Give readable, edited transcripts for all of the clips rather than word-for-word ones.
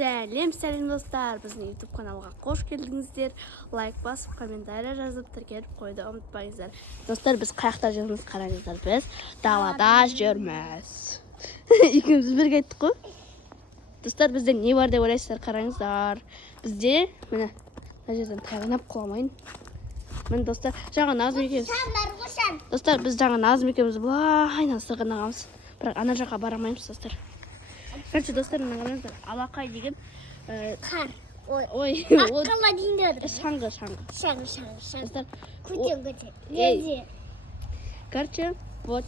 Сәлем достар, біздің YouTube каналға қош келдіңіздер. Лайк басып, комментария жазып, тіркеліп қойды ұмытпаңыздар. Достар, біз қаяқта жүрміз, қараңыздар, біз далада жүрміз. Екеуміз бірге айттық қой. Достар, бізде не бар деп ойлайсыздар, қараңыздар. Бізде, міне, мына жерден тайғанап құламайын. Міне достар, жаңа Назым екеуміз. Достар, біз жаңа Назым екеуміз былай сырғанағанбыз. Бірақ ана жаққа барамаймыз, достар. Короче, достар, мына қараңыздар, алақай деген қар. Ой, аққала дейіндер. Шаңғы. Достар, көтен. Короче, вот.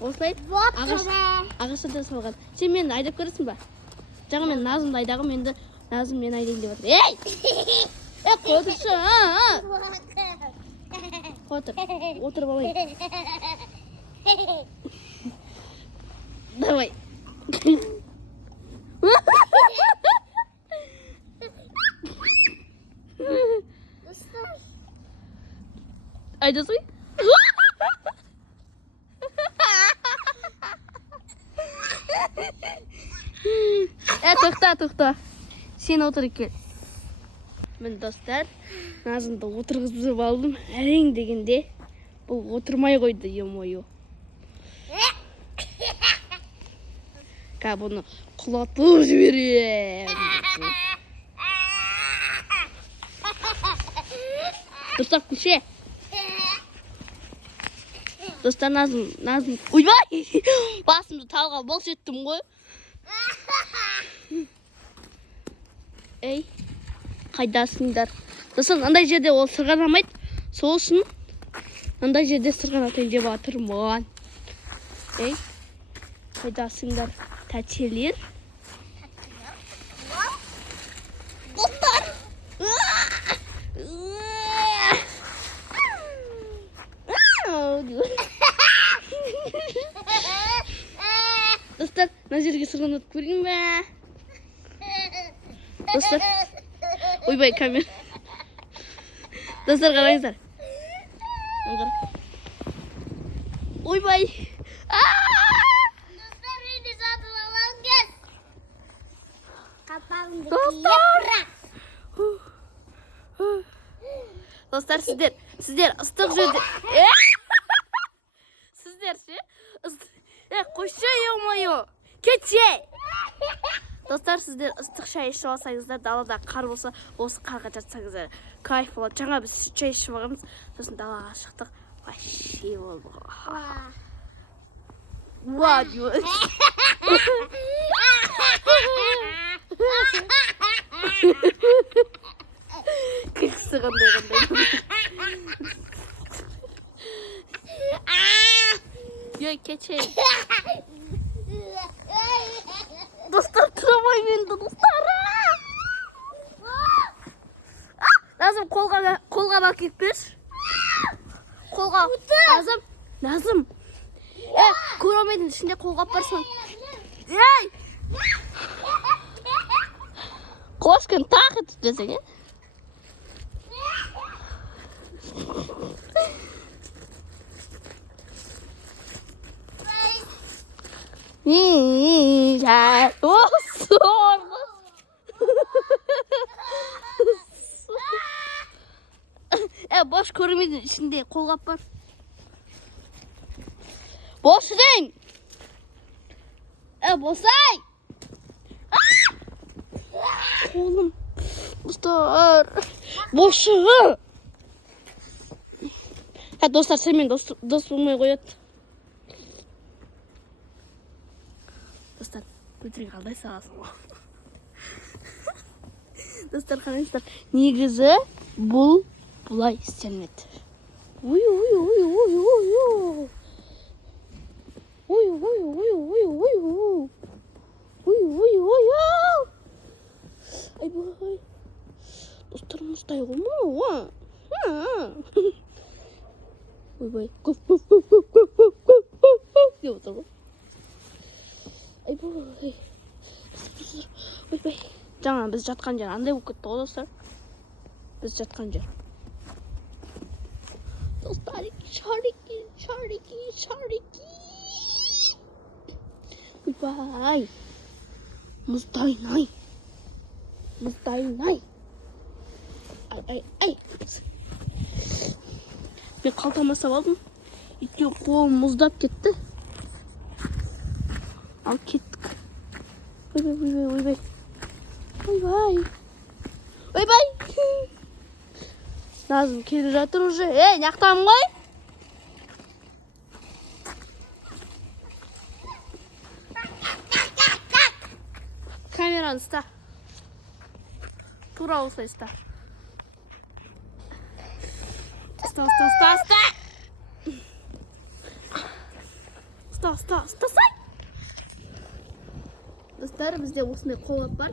Осылай ағаштардан салған. Сен мені айдап көресің ба? Жаңа мен Назымды айдағым, енді Назым мені айдайын деп отыр. Ей! Қотыршы, отырып алайын. Давай. Айдасың? Тоқта. Сен отыр кел. Мен достар, Назымды отырғызып алдым. Әрең дегенде бұл отырмай қойды, ем-ойы. Бұны құлатып жіберем. Достар, күлше. Достар, Назым. Ойбай! Басымды талға болш еттім ғой. Ей, қайдасыңдар? Достар, андай жерде ол сырғанамайды. Сол үшін андай жерде сырғанатайын деп жатырмын. Ей, қайдасыңдар? Тәтелер. Достар. Достар, мына жерге сырғанатып көрейін бе? Достар. Ойбай, камера. Достар, қараңыздар. Ойбай. Достар, сіздер ыстық жерде. Сіздер ше? Қойшы, ем-ойы. Кетше! Достар, сіздер ыстық шай ішіп алсаңыздар, далада қар болса, осы қарға жатсаңыздар. Кайф болады. Жаңа біз шай ішіп алғанбыз, сосын далаға шықтық. Вообще болды. Уа, дейді. Күлкісі қандай. Йой, кетшей. Достар, тұрамайым енді, достар. Назым, қолға бақ кетпеш. Қолға. Назым. Көремейдің ішінде қолға барсың. Ей! Қошкін тақ етіп десең, е? Boş көрмейдің ішінде қолғап бар. Бош дең! Босай! Қолым. Достар. Бошығы! Достар, сенімен дос болмай қояды. Достар, өтірік алдай сағасың. Достар, қараңыздар, негізі бұл бұлай істелмеді. Ой. Айбай. Достар, мұстай қойма. Ойбай. Көп. Деп отыр ғой. Айбай. Ойбай. Жаңа біз жатқан жер андай болып кетті ғой, достар. Біз жатқан жер. Достар, шарики. Ойбай. Мұздайын, ай. Мұздайын, ай. Мен қалтама салып алдым. Екеуі қолым мұздап кетті. Ал кеттік. Ойбай. Назым келе жатыр уже. Нақтамын ғой. Камераны ұста. Тура осылай ұста. Ұста. Достар, бізде осындай қолап бар.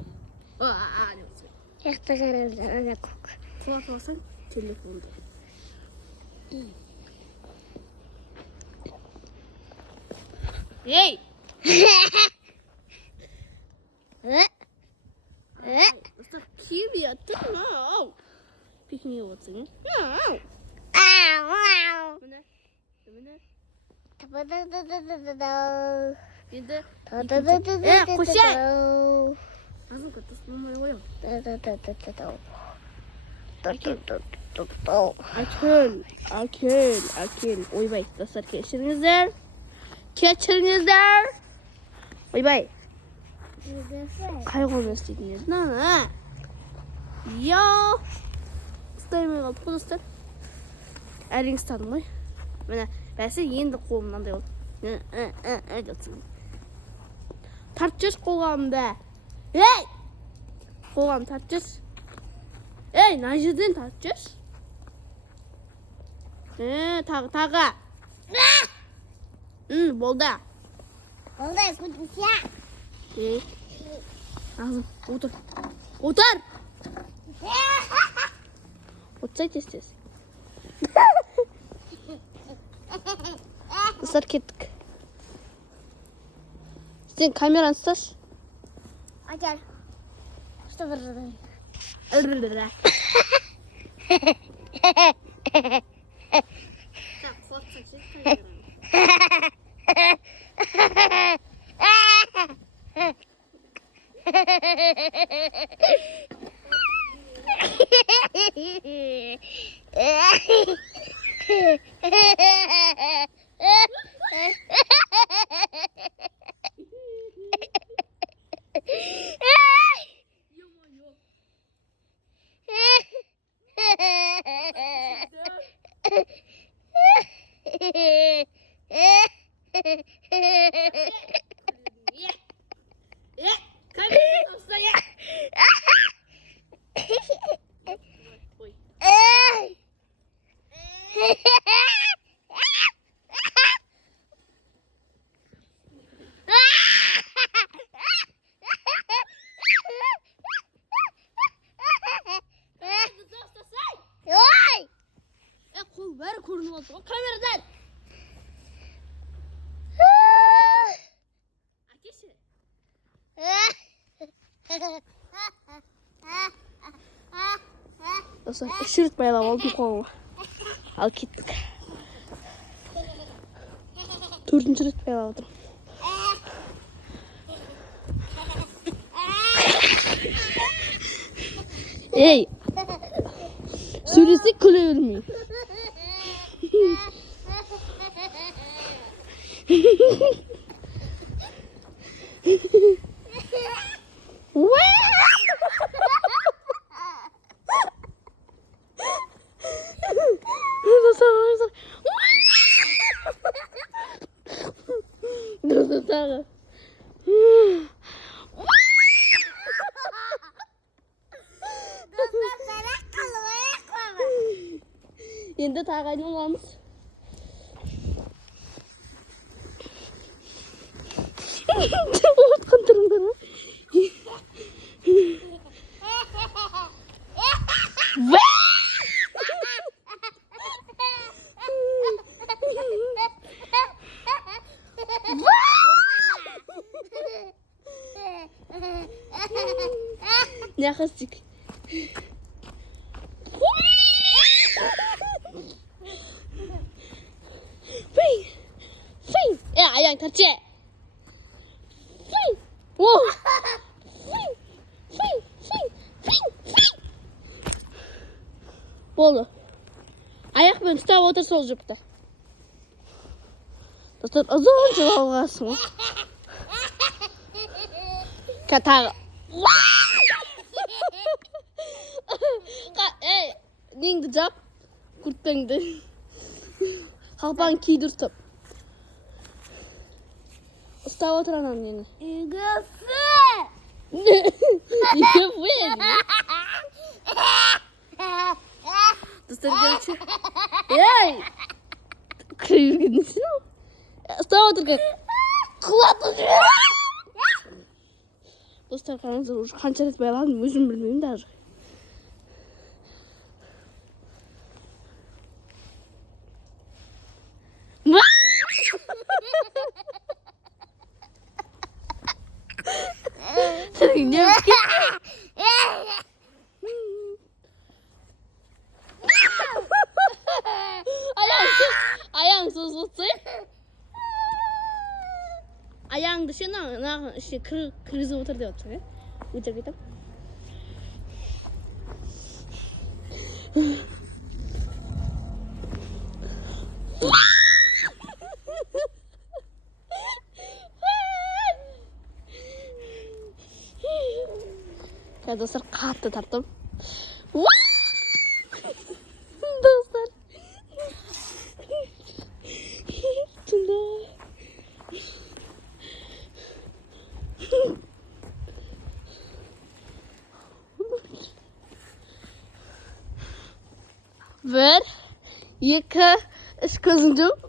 Жақта қараңыздар, ана көк. Қолап алсаң, телефонды. Ей! Достар, киіп ятыр. Пекінге отырсың. Міне. Енді қошай! Азыңға тұсынмай қойым. Әкел. Ойбай, достар, кешіріңіздер. Ойбай. Қай қолын істейтін еді? Ұстаймай қалды қой, достар. Әрең ұстадым ғой. Міне, бәсе енді қолым мынандай болды. Тарт жүрс қолғамды. Қолғам тарт жүрс. Мына жерден тарт жүрс. Тағы. Болды. Көтімсия. Назым, отыр. Отырсай тез. Достар, кеттік. Сен камераны ұсташ. Açar. Что вы ржаете? Так, фоткай камераны. Қол бәрі көрініп отыр ғой камерадан. Әкеші. Достар, 3 рет байлап алдым қолыма. Ал кеттік. 4-ші рет байлап отырмын. Ей! Сөйлесек күле бермей. Енді тағы айналамыз. Отқан тұрыңдар ма? Не қастик. Аяң тарче. Болды. Аяқпен ұстап отыр сол жіпті. Достар, ұзын жылауғасың. Тағы. Неңді жап. Күртпеңді. Қалпаң ки дұрыстап. Ұстап отыр анам нені. Үгіфі! Үгіфі! Достар, көрші. Ей! Кіргенесің ау? Ұстап отыр кәк. Құлатып жүр! Достар, қараңыздар, уже қанша рет байладым, өзім білмеймін даже. Сенің не өткен? Аяң созылсай. Аяңды сен ағын ішіне кіргізіп отыр деп отырсың, өтір кетіп. Достар, қатты тарттым. Достар. Түнді. Bir, екі, үш көзің жауып.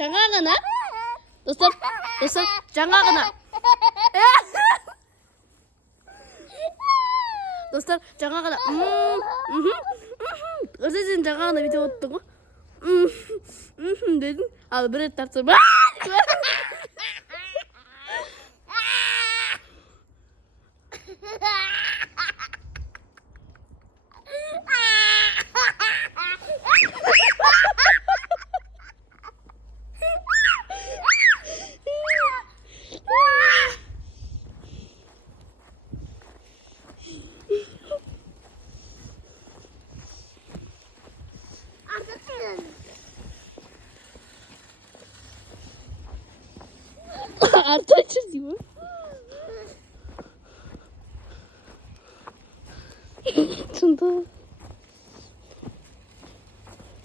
Жаңа ғана. Достар, жаңа ғана. Достар, жаңа ғана. Өзі сен жаңа ғана бітіп отырдың ғой. Дедің. Ал бір рет тартсам. Artı açır değil mi? Сонда.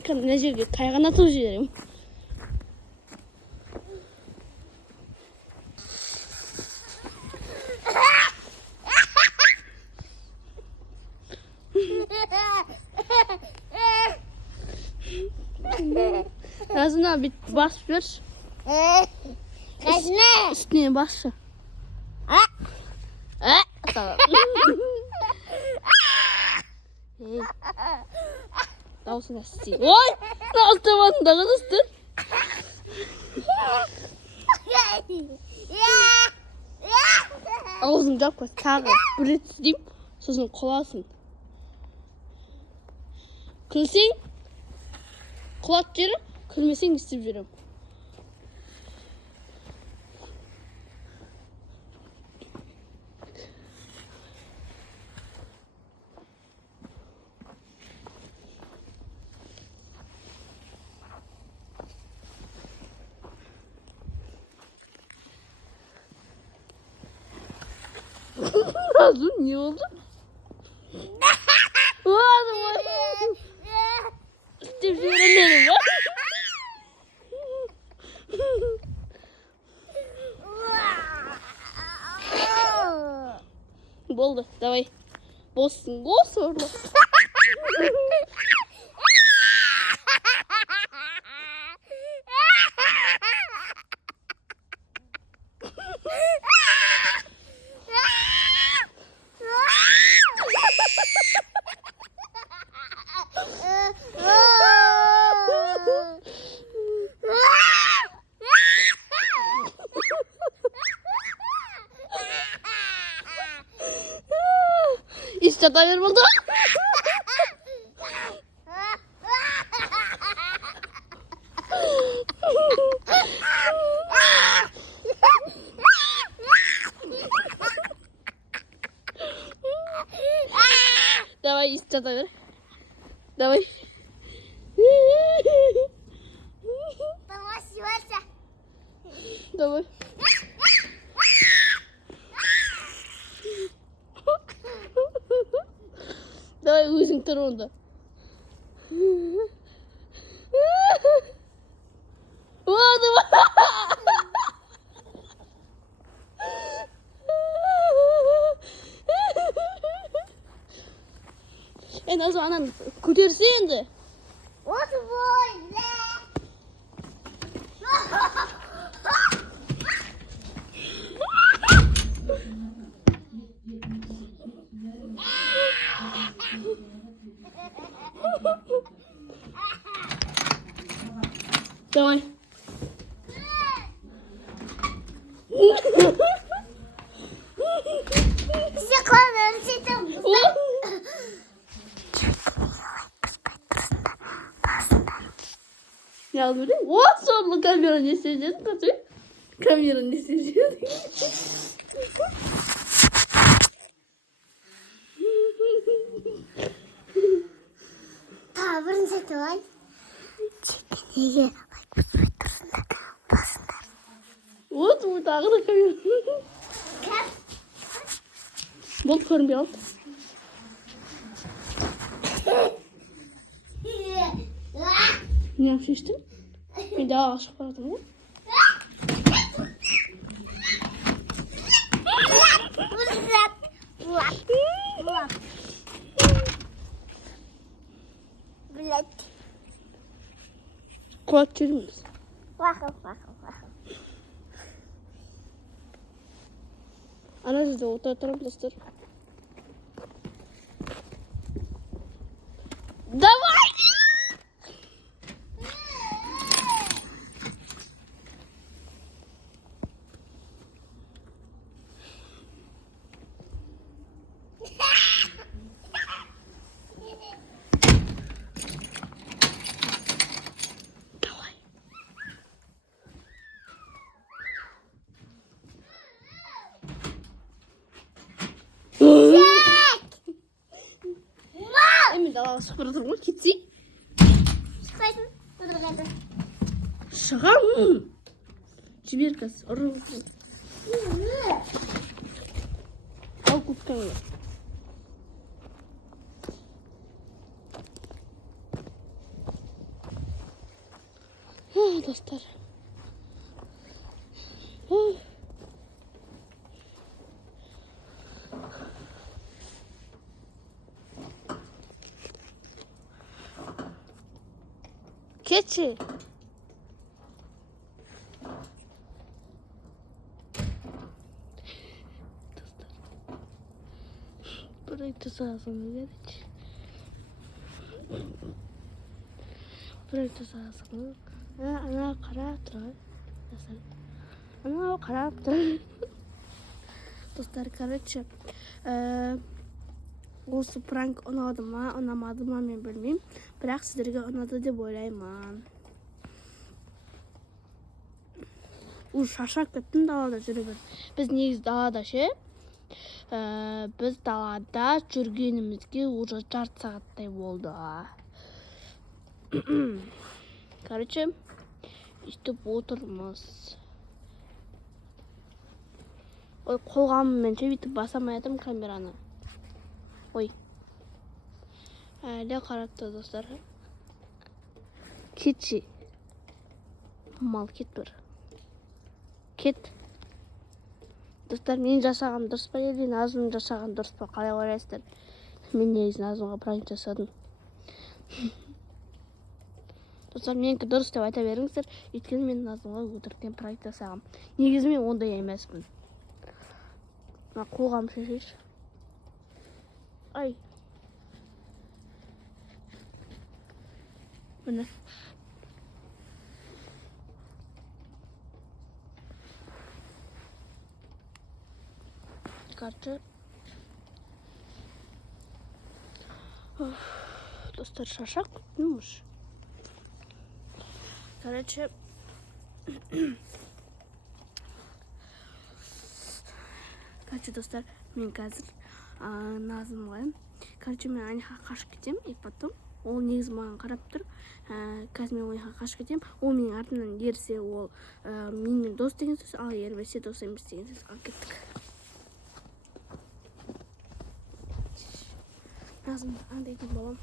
Мына жерге қайғана тауып жіберемін. Разына бит басып жіберші. Қасына? Үстіне басшы. Дауысына істейін. Ой! Астамадыңдағы достар. Аузың жапқа тағы бір рет істеймін, сосын құласын. Күлсең, құлап жерім, күлмесең істеп жүрем. Nazlı ne oldu? İstep öğrenelim var. Болды, давай. Боссың, гос орла. İşte tamir buldu. чата бер. Давай. Давай сюда. Давай. Давай өзің тұр онда. Назу ананы көтерсе енді. Осы бойда. Давай. Секунду, сетем. Ya böyle sonra kamera ne seyredin kaçı? Kamera ne seyredin? Tavırın seti var. Çekiniye like basmayı dursunlar. Basınlar. Вот bu da kamera. Kap. Bol görmüyor. Ne yapmıştın? Bir daha aşık vardım ya. Блять. Kulak çürümüz. Вахал. Ana da oturtalım dostlar. Давай! Emin daha sıfırdır mı? Kitsi. Çıkarsın. Dur. Şaka mı? Çibir kız. Oraya al kutkanı. Dostlar. Keçi. Burayı tuzağızını verdik. Burayı tuzağızını. Ana kara turar. Ana kara turar. Dostlar, короче, осы пранк ұнады ма, ұнамады ма мен білмеймін. Бірақ сіздерге ұнады деп ойлаймын. Шаршап кеттім далада жүрген. Біз негізі далада ше. Біз далада жүргенімізге уже жарты сағаттай болды. Короче, үйтіп отырмыз. Ой, қолғаммен ше бүйтіп басамай едім камераны. Ой. Әлі қарап тұр достар. Кетші. Мал кет бір. Кет. Достар, мен жасаған дұрыс па еді, Назым жасаған дұрыс па? Қалай ойлайсыздар? Мен негізі Назымға пранк жасадым. Достар, менікі дұрыс деп айта беріңіздер. Өйткені мен Назымға өтіріктен пранк жасағам. Негізі мен ондай емеспін. Қолғам шешеш. Ай. Міне. Короче. Достар, шаршап кеттімміш. Короче. Короче, достар, мен қазір Назым ғой. короче мен ана жаққа қашып кетемін и потом ол негізі маған қарап тұр. Қазір мен ол жаққа қашып кетемін, ол менің артымнан ерсе ол менімен дос деген сөз, ал ермесе дос емес деген сөз. Ал кеттік. Назым андай екен балам.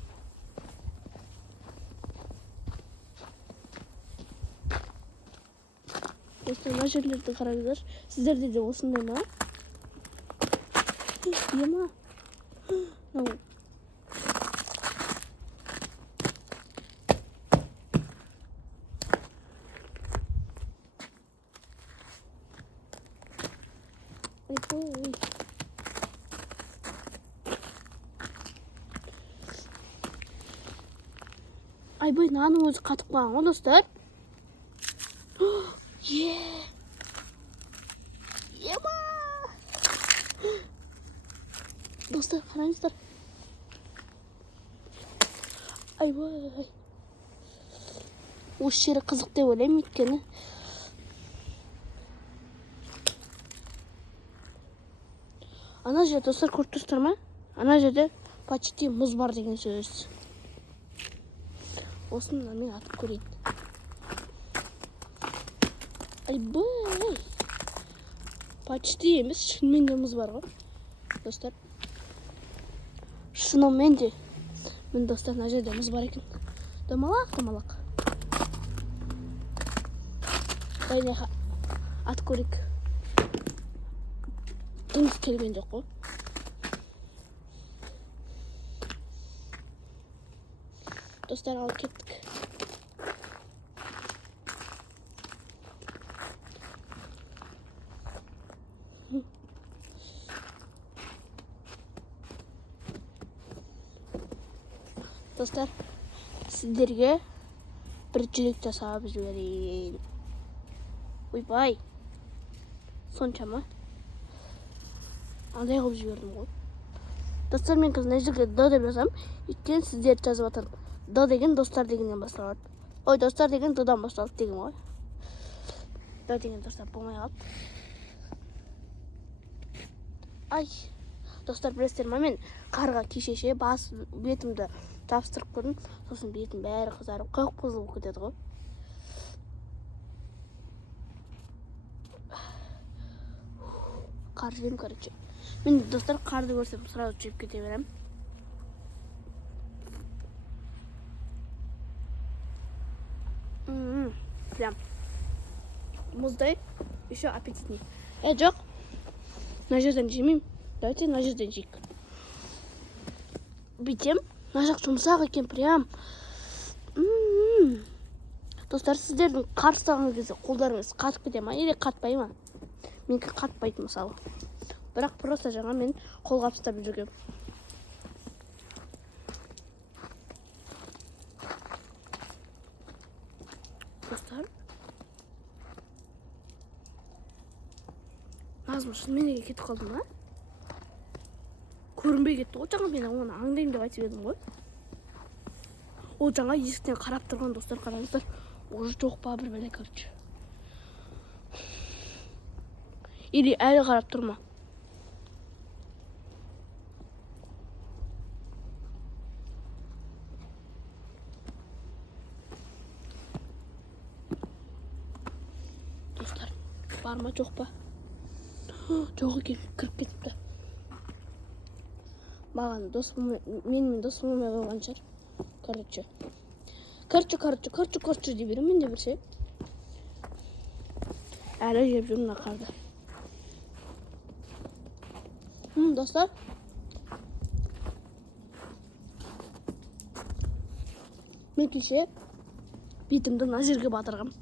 Достар, мына жерлерді қараңыздар. Сіздерде де осындай ма? Ема. Мынау. Ой. Айбай, наның өзі қатып қалған ғой, достар. Ема! Достар, қараңыздар. Айбай. Осы жері қызық деп ойлаймын, өйткені. Ана жерде, достар, көріп тұрсыздар ма? Ана жерде почти мұз бар деген сөз. Осыны мен атып көрейін. Айбай. Почти емес, шынымен де мұз бар ғой. Достар. Шынымен де. Мен достар, мына жерде мұз бар екен. Домалақ. Дайын атып көрейік. Деңіз келген жоқ қой. Достар, алып кеттік. Достар, сіздерге бір жүрек жасап жіберейін. Ойбай. Соншама. Андай қылып жібердім ғой. Достар, мен қазір мына жерге до деп жазам. Өйткені сіздерді жазып жатырмын. До деген достар дегеннен басталады. Ой, достар деген додан басталады деген ғой. До деген достар болмай қалды. Ай, достар, білесіздер ма, мен қарға кешеше бетімді жабыстырып көрдім. Сосын бетім бәрі қызарып, қып-қызыл болып кетеді ғой. Қар жеймін, короче. Мен, достар, қарды көрсем сразу жеп кете беремін. Прям мұздай, еще аппетитный. Жоқ, мына жерден жемеймін. Давайте мына жерден жейік. Бүйтем, мына жақ жұмсақ екен, прям. Достар, сіздердің қар ұстаған кезде қолдарыңыз қатып кете ма, или қатпай ма? Менікі қатпайды мысалы. Бірақ просто жаңа мен қолғап ұстап жүргем. Достар, Назым шынымен неге кетіп қалдым ба? Көрінбей кетті ғой жаңа, мен оны аңдаймын деп айтып едім ғой. Ол жаңа есіктен қарап тұрған, достар, қараңыздар. Уже жоқ па бір бәле, короче. Или әлі қарап тұрма. Достар, бар ма жоқ па? Жоқ екен, кіріп кетіпті. Маған менімен дос болмай қойған шығар. Короче деп беремін мен де бірше. Әлі жеп жүрмін мына қарды. Достар, мен кеше бетімді мына жерге батырғам.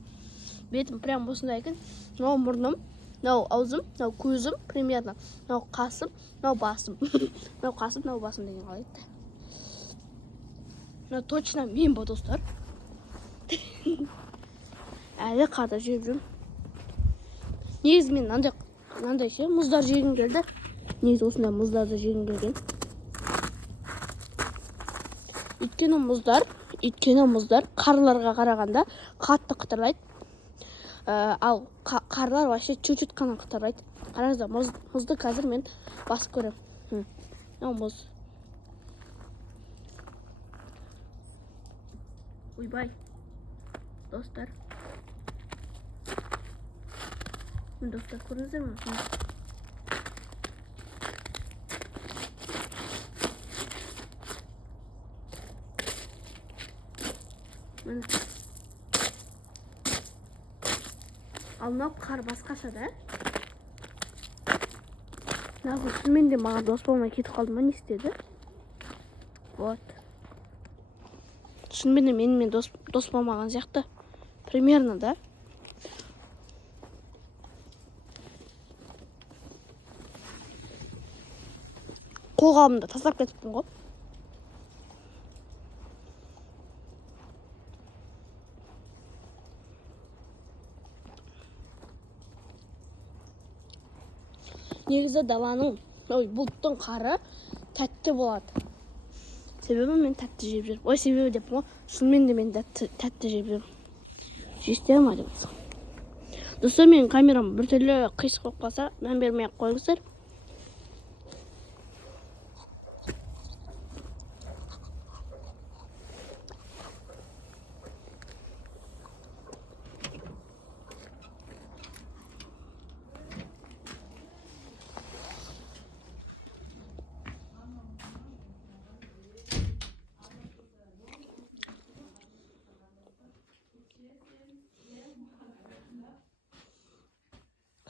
Бетім прям осындай екен. Мынау мұрным, мынау аузым, мынау көзім примерно, мынау қасым, мынау басым. Мынау қасым, мынау басым деген қалай еді. Мынау точно мен ба, достар. Әлі қарды жеп жүрмін. Негізі мен мынандай ше мұздар жегім келді. Негізі осындай мұздарды жегім келген. Өйткені мұздар қарларға қарағанда қатты қытырлайды. Ал қарлар вообще чуть-чуть қана қытырлайды. Қараңыздар, мұзды қазір мен басып көрем. Мынау мұз. ойбай достар. Достар көрдіңіздер ме? Міне. Ал мынау қар басқаша да? Назым шынымен де маған дос болмай кетіп қалды ма, не істеді? Вот. Шынымен де менімен дос болмаған сияқты. Примерно, да? Қолғабымды тастап кетіппін ғой. Негізі даланың, бұлттың қары тәтті болады. Себебі мен тәтті жеп жүрмін. Ой, себебі деп ғой, шынымен де мен тәтті жеп жүрмін. Жесте ма деп болса. Достар, менің камерам бір түрлі қисық болып қалса, мән бермей ақ қойыңыздар.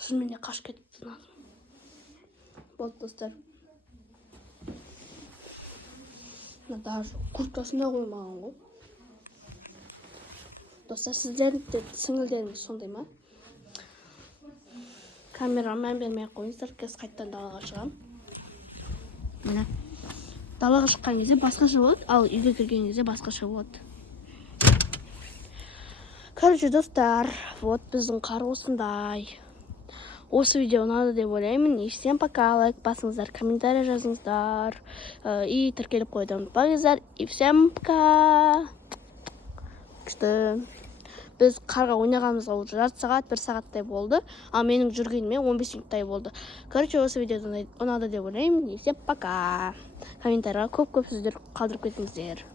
Шынымен де қашып кетіпті Назым. Болды достар. Даже курткасына қоймаған ғой. Достар, сіздердің де сіңілдеріңіз сондай ма? Камераға мән бермей ақ қойыңыздар, қазір қайттан далаға шығамын. Міне. Далаға шыққан кезде басқаша болады, ал үйге кірген кезде басқаша болады. Короче, достар, вот біздің қар осындай. Осы видео ұнады деп ойлаймын. И всем пока, лайк басыңыздар, комментарий жазыңыздар, и тіркеліп қойды ұмытпаңыздар. И всем пока. Күшті. Біз қарға ойнағанымызға уже жарты сағат, 1 сағаттай болды. Ал менің жүргеніме 15 минуттай болды. Короче, осы видео ұнады деп ойлаймын. И всем пока. Комментарийға көп сөздер қалдырып кетіңіздер.